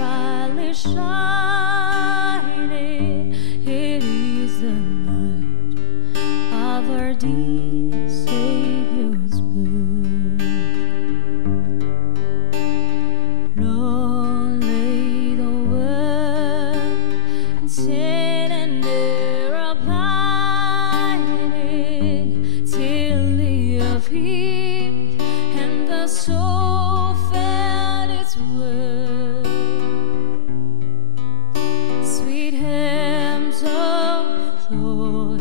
brightly shining. It is the light of our dear Savior's birth. Long lay the world in sin and error abiding, till He appeared and the soul felt its worth. Sweet hymns of joy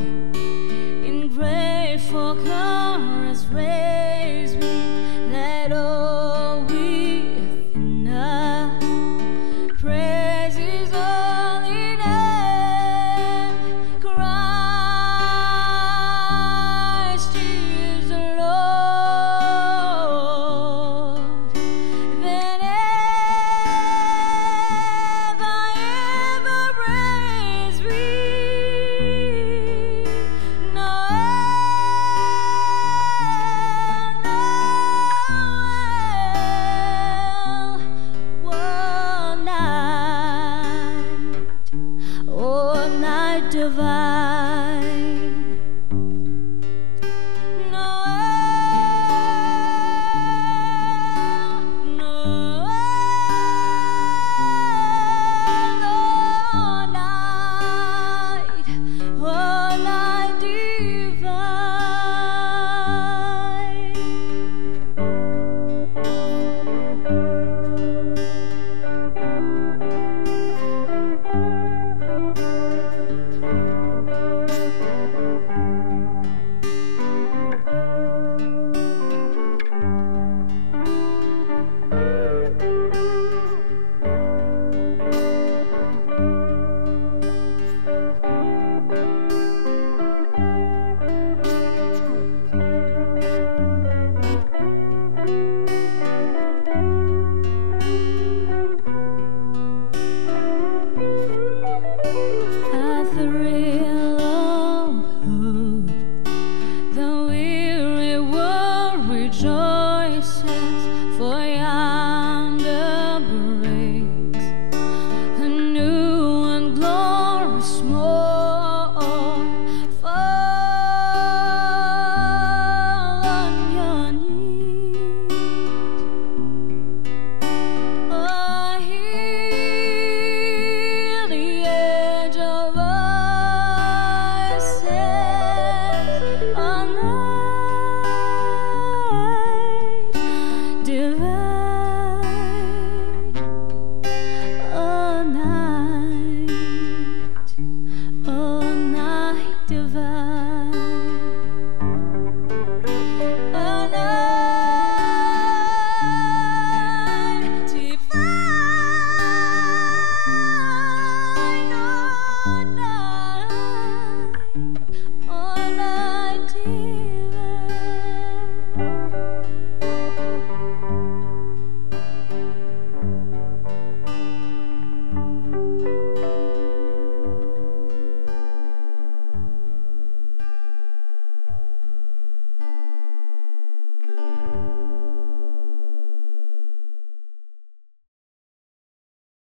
in grateful chorus raise me, let all within us praise His holy name. Christ is the Lord. Then ever praise we, one night divine.